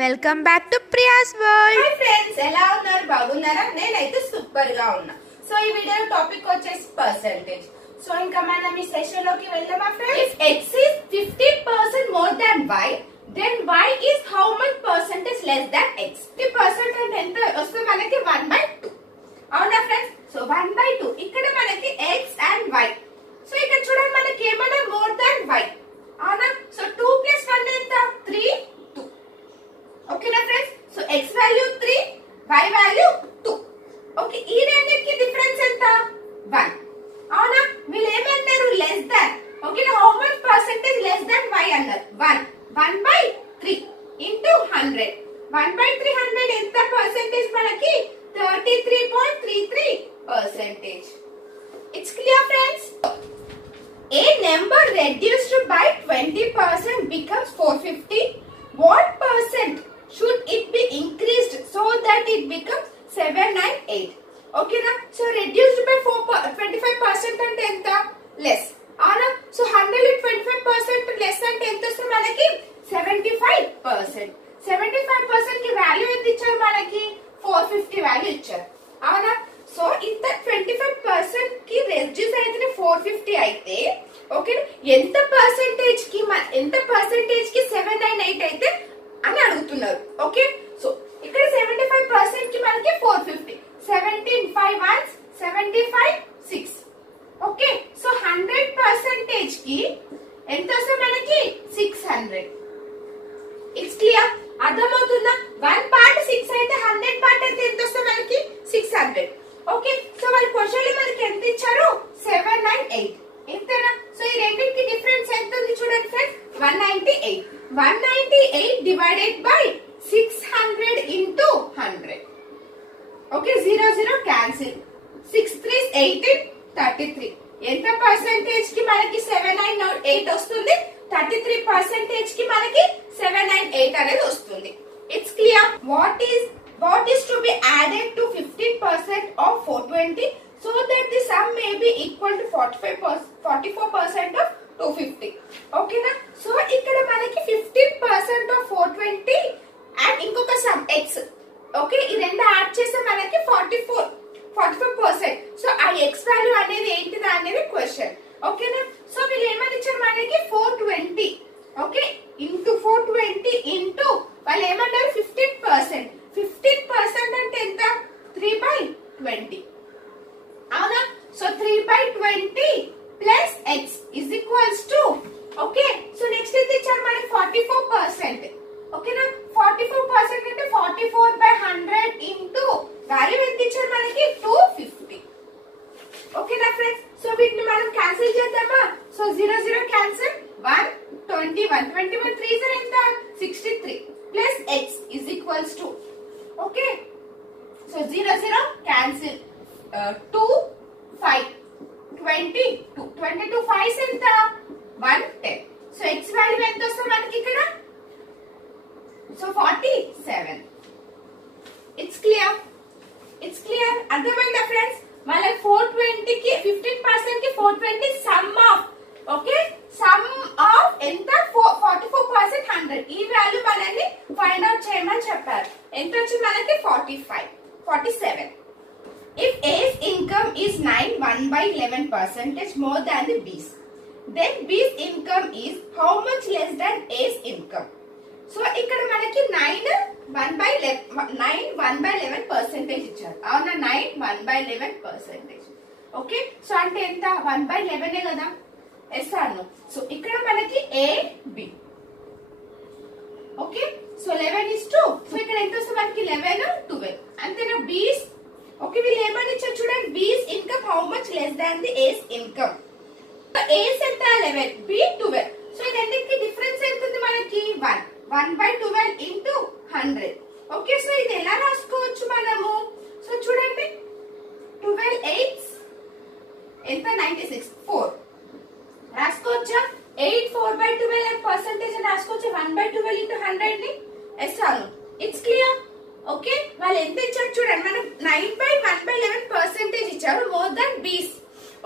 Welcome back to Priya's world. Hi friends, ఎలా ఉన్నారు? బాగున్నారా? నేనైతే సూపర్ గా ఉన్నా. సో ఈ వీడియో టాపిక్ వచ్చేసి పర్సెంటేజ్. సో ఇంకా మనం ఈ సెషన్ లోకి వెళ్దామా friends? If x is 50% more than y, then y is how much percentage less than x? 50% అంటే ఎంత వస్తే మనకి 1/2. అవునా ఫ్రెండ్స్? సో 1/2 ఇక్కడ మనకి x and y. సో ఇక్కడ చూడండి మనకి ఏమైనా మోర్ దాన్ y. అవునా? సో 2 + 1 ఎంత? 3, 2. ఓకేనా friends? So x value 3, y value 2. Okay, ఈ రెండింటికి డిఫరెన్స్ ఎంత? 1. అవునా? వీళ్ళు ఏమన్నారు? Less than. ఓకేనా? How much percentage less than y అన్నారు? 1. 1/3 ఇంటూ 100. 1/300 ఎంత పర్సెంటేజ్ మనకి? 33.33%. It's clear friends? A number reduced by 20% becomes 450. What percent should it be increased so that it becomes 798? Okay na? So reduced by 25% ante enta? Less. Avana? So 100 lo 25% less ante enta vastundi manaki? 75%. 75% ki value enti icharu manaki? 450 value icharu. Avana? So ఇంత 25% కి reduce అయితే 450 అయితే okay, ఎంత percentage కి 798 అయితే అని అడుగుతున్నారు. Okay, so ఇక్కడ 75% కి మనకి 450, 17 5 1 75 6. ఓకే, సో 100% కి ఎంత వస్తుంది మనకి? 600. It's clear? అర్థమవుతుందా? 1 పార్ట్ 6 అయితే 100 పార్ట్ అయితే ఎంత వస్తుంది మనకి? 600. ఓకే, సో వాళ్ళ క్వశ్చన్ లో మనకి ఎంత ఇచ్చారు? 798. ఎంతేనా? సో ఈ రెండింటికి డిఫరెన్స్ ఎంత ఉంది చూడండి friends? 198. 198 divided by 600 into 100. Okay, 0 0 cancel. 6 3 18 33. ఎంత పర్సెంటేజ్ కి మనకి 798 వస్తుంది? 33% కి మనకి 798 అనేది వస్తుంది. It's clear? What is to be added to 15% of 420 so that the sum may be equal to 44% of 250. Okay na? So ikkada manaki 15% of 420 and inkoka sum x. Okay, ఈ రెండు యాడ్ చేస్తే మనకి 44%. సో ఆ x value అనేది ఏంటిదా అనేది question. ఓకేనా? So వీళ్ళు ఏమని ఇచ్చారు మనకి? 420. ఓకే, ఇంటూ 420 ఇంటూ వాళ్ళు ఏమన్నారు? 15%. 15% అంటే ఎంత? 3/20. అవునా? So 3/20 plus x is equals to okay. So next ఎంత ఇచ్చారు మనకి? 44%. ఓకేనా? 44% అంటే 44/100 ఇంటూ వాల్యూ ఎంత ఇచ్చారు మనకి? 250. ఓకేనా ఫ్రెండ్స్? సో వీటిని మనం క్యాన్సిల్ చేద్దామా? So 0 0 cancel. 1 21 21 3 ఎంత? 63 plus x is equals to okay. So 0 0 cancel. 2 5 22 22 5 ఎంత? 110. సో x వాల్యూ ఎంత వస్తుంది మనకి ఇక్కడ? So 47. It's clear? It's clear? అర్థమైందా ఫ్రెండ్స్? మళ్ళీ 420 కి 15% కి 420 some of okay, some of ఎంత? 44% 100. ఈ వాల్యూ మనల్ని ఫైండ్ అవుట్ చేయమని చెప్పారు. ఎంత వచ్చింది మనకి? 47. If A's income is 9 1/11% more than the B's, then B's income is how much less than A's income? So ఇక్కడ మనకి 9 1/11% ఇచ్చారు. అవునా? 9 1/11%. ఓకే, సో అంటే ఎంత? 1/11 కదా? ఎస్ అను. సో ఇక్కడ మనకి A B. Okay, so 11:2. So ఇక్కడ ఎంత వస్తుంది మనకి? 11 12. అంతేనా? B's ఓకే, వీళ్ళు ఏమని ఇచ్చారు చూడండి? B's income how much less than the A's income. A's ఎంత? 11, B 12. సో ఈ రెండింటికి డిఫరెన్స్ ఎంత ఉంది మనకి? 1. 1/12 ఇంటూ 100. ఓకే, సో ఇది ఎలా రాసుకోవచ్చు మనము? సో చూడండి, 12 8 ఎంత? 96 4 రాసుకోవచ్చా? 8 4/12 అని పర్సెంటేజ్ అని రాసుకోవచ్చా? 1/12 ఇంటూ 100 ని. Yes Anu. It's clear? Okay, వాళ్ళు ఎంత ఇచ్చారు చూడండి? మనం 9/1/11% ఇచ్చారు మోర్ దాన్ బీస్.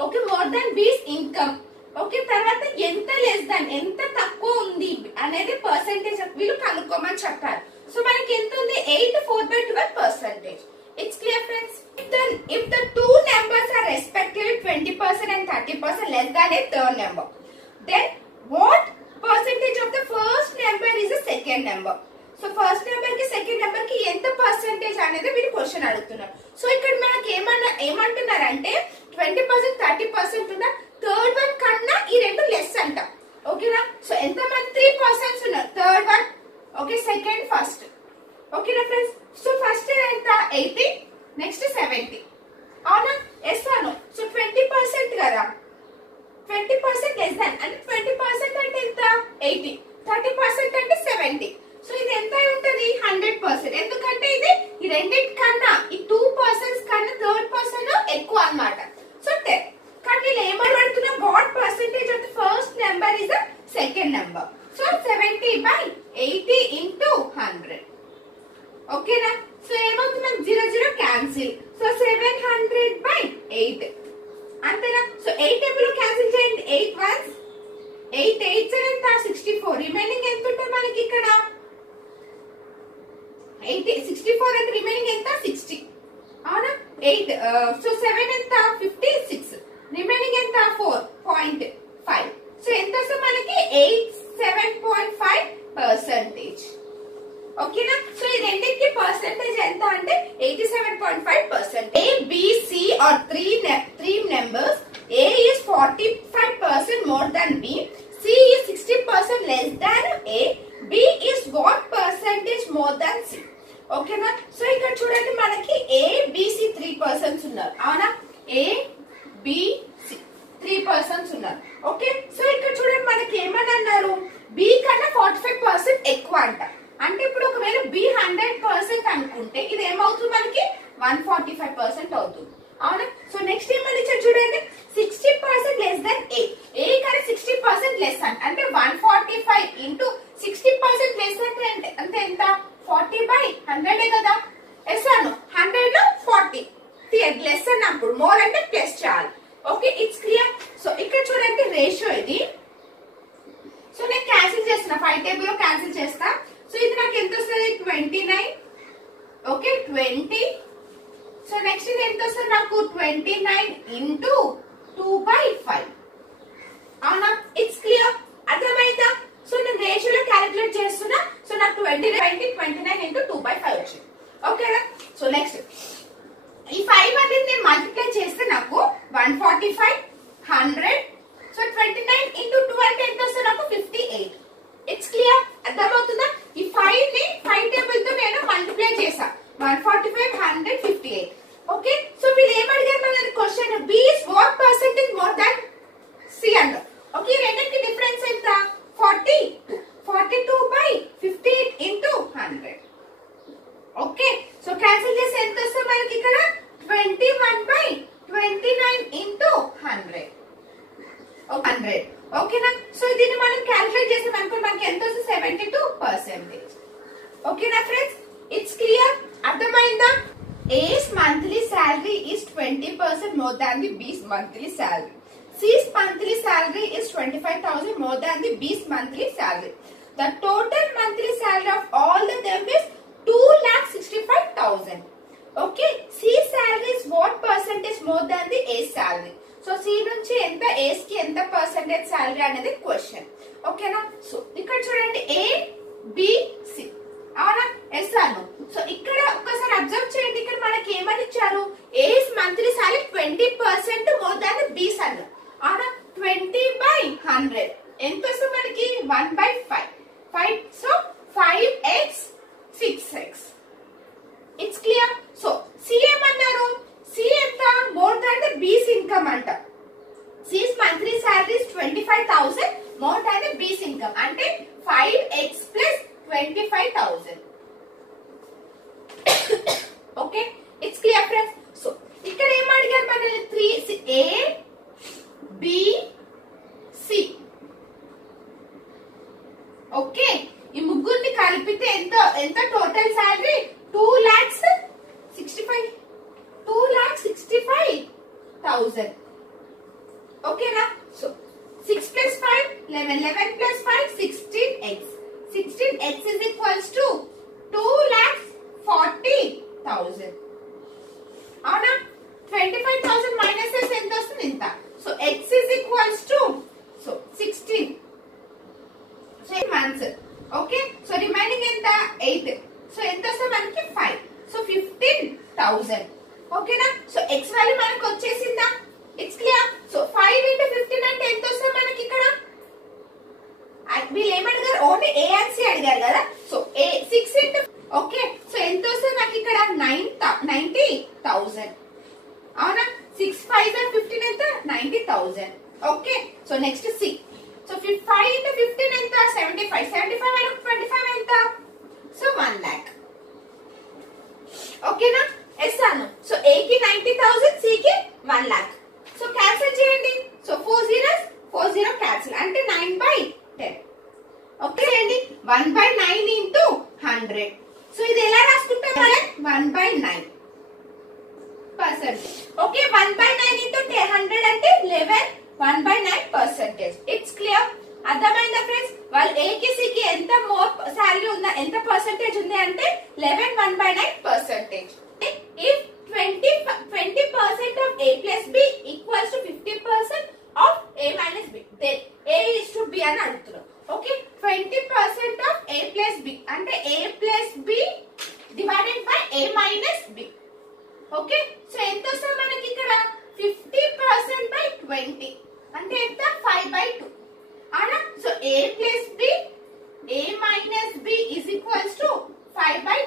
ఓకే, మోర్ దాన్ బీస్ ఇన్కమ్. ఓకే, తర్వాత ఎంత లెస్ దాన్, ఎంత తక్కువ ఉంది అనేది పర్సెంటేజ్ వీళ్ళు కనుక్కోమని చెప్పారు. సో మనకి ఎంత ఉంది 8 4/12%. It's clear friends. If the two numbers are respectively 20% and 30% less than a third number, then what percentage of the first number is the second number? So first number ki second number ki ఎంత percentage అనేది వీళ్ళు question అడుగుతున్నారు. So ఇక్కడ మనకి ఏమంటున్నారంటే 20% 30% ఉన్న third one కన్నా ఈ రెండు లెస్ అంట. ఓకేనా? సో ఎంత మంది 3% ఉన్నారు. Third one okay, second first. ఓకేనా ఫ్రెండ్స్? సో ఫస్ట్ ఎంత 80, నెక్స్ట్ 70. అవునా? ఎస్ అను. సో 20% కదా, 20% లెస్ దాన్ అంటే 20% అంటే ఎంత 80, 30% అంటే 70. సో ఇది ఎంత ఉంటది 100%. ఎందుకంటే ఇది ఈ రెండింటి కన్నా ఈ 2% కన్నా థర్డ్ పర్సన్ ఎక్కువ అన్నమాట. సో 10. కానీ వీళ్ళు ఏమడుగుతున్నా what percentage of the first number is the second number. So 70/80 into 100. ఓకేనా? సో ఏమవుతుంది 0 0 క్యాన్సిల్. సో 700/8 అంతేనా? సో 8 టేబుల్ క్యాన్సిల్ చేయండి. 8 1 8 8 ఎంత 64. రిమైనింగ్ ఎంత ఉంటుంది మనకి ఇక్కడ 64 అంటే రిమైనింగ్ ఎంత 60. అవునా? 8 సో 7 ఎంత 56. రిమైనింగ్ ఎంత 4.5. సో ఎంత వస్తుంది మనకి 87.5%. ఓకేనా? సో ఈ రెండింటికి పర్సెంటేజ్ ఎంత అంటే 87.5%. A, B, C are three numbers. A is 45% more than B. C is 60% less than A. B is what percentage more than C? ఓకేనా? సో ఇక్కడ చూడండి మనకి A, B, C 3% ఉన్నారు. అవునా? A, B, C 3% ఉన్నారు. Okay, so ఇక్కడ చూడండి మనకి ఏమని అన్నారు B కన్నా 45% ఎక్కువ అంట. అంటే ఇప్పుడు ఒకవేళ B 100% అనుకుంటే ఇది ఏమవుతుంది మనకి 145% అవుతుంది. అవునా? సో నెక్స్ట్ ఏమని ఇచ్చారు చూడండి 60% లెస్ దెన్ A. A కన్నా 60% లెస్ అంటే 145 into 60% లెస్ అంటే ఎంత 40/100 కదా. ఎస్ అను 100 లో 40 లెస్ అన్నప్పుడు మోర్ అంటే ప్లస్ చేయాలి. Okay, it's clear. సో ఇక్కడ చూడండి రేషియో ఇది. సో నేను క్యాన్సిల్ చేస్తున్నా 5 టేబుల్ లో క్యాన్సిల్ చేస్తా. సో ఇది నాకు ఎంత వస్తుంది 29. ఓకే 20. సో నెక్స్ట్ ఇది ఎంత వస్తుంది నాకు 29 into 2/5. అవునా? It's clear. అర్థమైందా? సో నేను రేషియోలో క్యాలిక్యులేట్ చేస్తున్నా. సో నాకు 29 into 2/5 వచ్చింది. ఓకేనా? సో నెక్స్ట్ ఈ 5 అనేది నేను మల్టిప్లై చేస్తే నాకు 145 100. సో 29 into 2 అంటే ఎంత వస్తుంది నాకు 58. It's clear. అర్థమవుతుందా? ఈ 5 ని 5 టేబుల్ తో నేను మల్టిప్లై చేసా 145 100 58. ఓకే, సో వీళ్ళు ఏమడిగారు మన question B is what percentage more than C అన్నారు. ఓకే, రెండింటికి డిఫరెన్స్ ఎంత 42/58 into 100. ఓకే, సో క్యాన్సిల్ చేస్తే ఎంత వస్తుంది మనకి ఇక్కడ 21/29 into 100. ఓకేనా? సో దీన్ని మనం క్యాలిక్యులేట్ చేసాం అనుకో మనకి ఎంత వస్తుంది 72%. ఓకేనా ఫ్రెండ్స్? It's clear. అర్థమైందా? A's monthly salary is 20% more than the B's monthly salary. C's monthly salary is 25,000 more than the B's monthly salary. The total monthly salary of all of them is 2,65,000. Okay, C's salary is what percentage more than the A's salary? So C నుంచి ఎంత A's కి ఎంత percentage salary అనేది question. ఓకేనా? So ఇక్కడ చూడండి A, B, C. అవునా? Yes Anu. So ఇక్కడ ఒక్కసారి అబ్జర్వ్ చేయండి. ఇక్కడ మనకి ఏమని ఇచ్చారు A's monthly salary 20% more than B's అన్నారు. అవునా? 20/100 ఎంత వస్తుంది మనకి 1/5. So 5x 6x. It's clear. So C ఏమన్నారు C ఎంత more than the B's income అంట. C's monthly salary is 25,000 more than the B's income అంటే 5x plus 25,000. Okay, it's clear friends. So ఇక్కడ ఏం అడిగారు మనల్ని 3 A B C. ఓకే, ఈ ముగ్గురిని కలిపితే ఎంత టోటల్ సాలరీ 2,65,000. ఓకేనా? So 6 plus 5 11 11 plus 5 16x. 16x is equals to 2,40,000. అవునా? 25,000 మైనస్ చేస్తే ఎంత వస్తుంది? ఇంత. So x is equals to 16 months. Okay, so remaining ఎంత? 8. సో ఎంత వస్తుంది మనకి? 5. సో 15,000. ఓకేనా? సో x వాల్యూ మనకు వచ్చేసిందా? It's clear. సో 5 into 15 అంటే ఎంత వస్తుంది మనకి ఇక్కడ? వీళ్ళు ఏమడిగారు? ఓన్లీ ఏ అండ్ సి అడిగారు కదా. సో 6 into, ఓకే, సో ఎంత వస్తుంది నాకు ఇక్కడ? 90,000. అవునా? 6 5 15 ఎంత? 90,000. Okay, so next C. So 5 into 15 ఎంత? 75. 75 మనకు 25 ఎంత? So 1 lakh. ఓకేనా? ఎస్ అను. సో ఏ కి 90,000, సి కి 1 lakh. సో క్యాన్సిల్ చేయండి. సో 4 zeros 4 0 క్యాన్సిల్ అంటే 9/10. ఓకే అండి, 1/9 into 100. సో ఇది ఎలా రాసుకుంటాం మనం? 1/9%. ఓకే, 1/9 into 100 అంటే 11. 1/9%. It's clear. అర్థమైందా ఫ్రెండ్స్? వాళ్ళు ఏ కి సి కి ఎంత మోర్ సాలరీ ఉందా, ఎంత పర్సెంటేజ్ ఉంది అంటే 11 1/9%. If 20% of A plus B equals to 50% of A minus B, then A is to B అని అడుగుతున్నాం. Okay, 20% of A plus B అంటే A plus B divided by A minus B. Okay, so ఎంత వస్తుంది మనకి ఇక్కడ? 50% by 20 అంటే ఎంత? 5/2. అవునా? So A plus B, A minus B is equals to 5/2.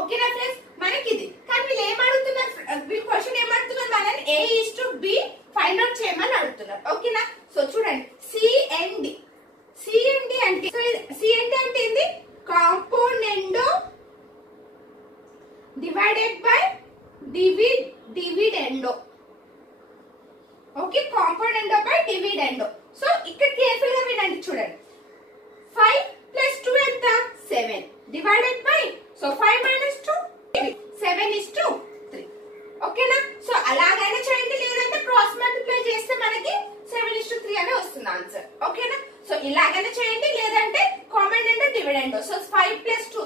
ఓకేనా ఫ్రెండ్స్? మనకి ఇది. కానీ వీళ్ళు ఏం అడుగుతున్నారు? వీళ్ళు క్వశ్చన్ ఏం అడుగుతున్నారు? మనల్ని A is to B find out చేయమని అడుగుతున్నారు. ఓకేనా? సో చూడండి, CND. CND అంటే CND అంటే ఏంది? కాంపోనెండో divided by డివిడెండో. Okay, కాంపోనెండో by డివిడెండో. So ఇక్కడ కేర్ఫుల్ గా వినండి. చూడండి, 5 plus 2 ఎంత? 7 డివైడెడ్ బై, సో 5 minus 2 7:3. ఓకేనా? సో అలాగైనా చేయండి, లేదంటే క్రాస్ మల్టిప్లై చేస్తే మనకి 7:3 అనే వస్తుంది ఆన్సర్. ఓకేనా? సో ఇలాగైనా చేయండి, లేదంటే కాంపోనెంట్ డివిడెండ్. So 5 plus 2